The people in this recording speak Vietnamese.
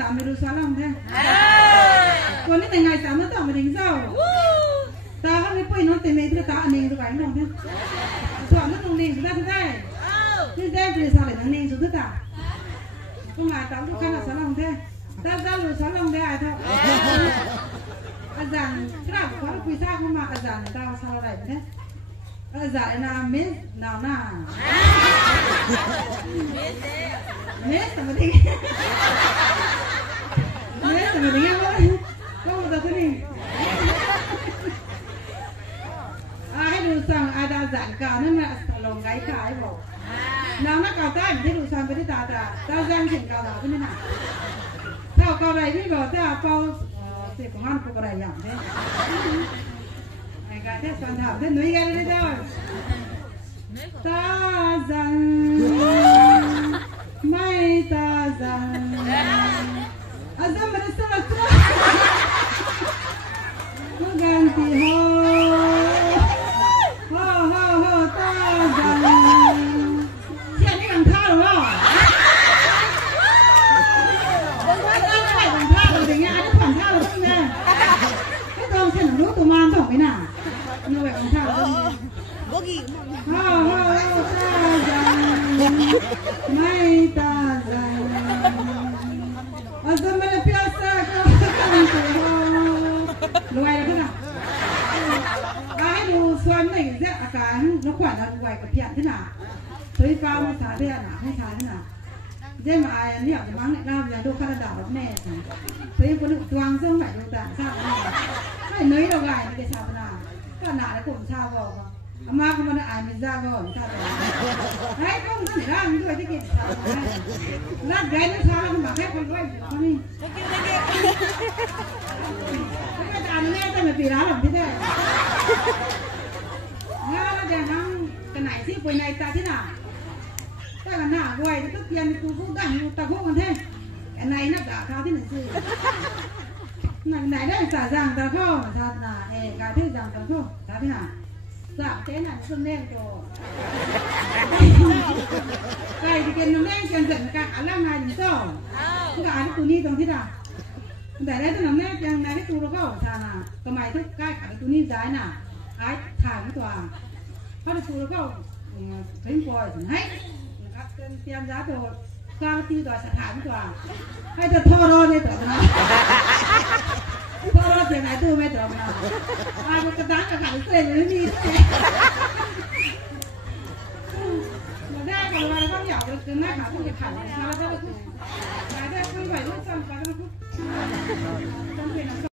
3 mới đủ xóa lòng thế còn đến ngày 3 nó tao mới đánh sao ta không biết quên nó tìm mấy thứ ta anh được cái lòng thế chọn nó không nên ra thế này thế ra thì sao để nó nên xuống tất cả không là tao cũng khá là xóa lòng thế ta ra rồi xóa lòng thế ai thôi rằng cái nào có quy sao không mà rằng tao sao lại thế giải là miss nào nào miss mà đi miss mà đi nghe không có cái gì aiดูสั่งai đã giảng cả nên là lòng gái cái bảo nào nó cào tay mình thấyดูสั่งไปที่ตาtao giang chỉnh cào đảo thế nào tao cào này đi bảo tao bao thì cũng ăn cũng cái này nhảm thế cái thế soạn thảo thế núi cái đấy thôi ta rằng mai ta rằng azam mình sẽ làm sao có gan thì ho ta rằng chuyện này bằng thao đúng không? Không phải bằng thao rồi thì nghe ai cũng bằng thao rồi không nghe? Cái con xem nó tụi man thỏng cái nào? Như vậy bằng thao không? Ta rằng mai ta rằng azam mình piasa con thì loài là thế nào? Aiดูส่วนหนึ่งเนี่ยอาการนกขวัญเราไหวกับเพียนที่หนาตัวที่ฟ้าไม่ทาได้หนาให้ทาที่หนาเจ้ามาไอ้เนี่ยจะมั้งเนี่ยเราจะดูข้าราชการแม่ตัวที่คนอื่นวางเสื้อใหม่ดูแต่ทราบไม่เนยเราไหวไม่ได้ชาบนาก็หนาแล้วผมชาบอกว่าอามาเขามันอ่านมิซ่าก่อนชาบอกไอ้ก้มก็หนีร่างด้วยที่กินชาร่างใหญ่แล้วชาแล้วมันแบบแค่คนด้วยเขานี่ก็จะอ่านแม่ตั้งแต่ปีละหลังที่ได้งานเดี๋ยวนั่งกันไหนที่ป่วยในตาที่หนาถ้ากันหน้าด้วยก็เตียนกูพูดดังอยู่ตะโกนเท่กันไหนนักด่าเขาที่หนึ่งซื้อไหนได้สาจางตะเข้าชาติหนาการที่จางตะเข้าชาติหนาสามเต้นหันส้นแดงโตไก่ที่กินน้ำแดงเกินเสร็จการอ่านร่างกายถึงสองก็อ่านที่ตัวนี้ตรงที่หนาแต่ได้ตัวน้ำแดงยังในที่ตัวเราเข้าชาหนาทำไมทุกใกล้ขายตัวนี้ใจหนาขายถ่ายไม่ตัวเพราะตัวเราเข้าเพิ่งปล่อยถึงให้นะครับเตรียมgiáตัวกลางตีตัวสถานตัวให้จะทอรอในตัวนะทอรอเสียงไหนตัวไม่ตัวนะอามันกระด้างกระขันเกล็ดไม่มีเราได้กันว่าเราต้องหยอกเราคือหน้าขาต้องจะขันเราได้ก็คือได้ไม่ไหวต้องจำไปต้องพูด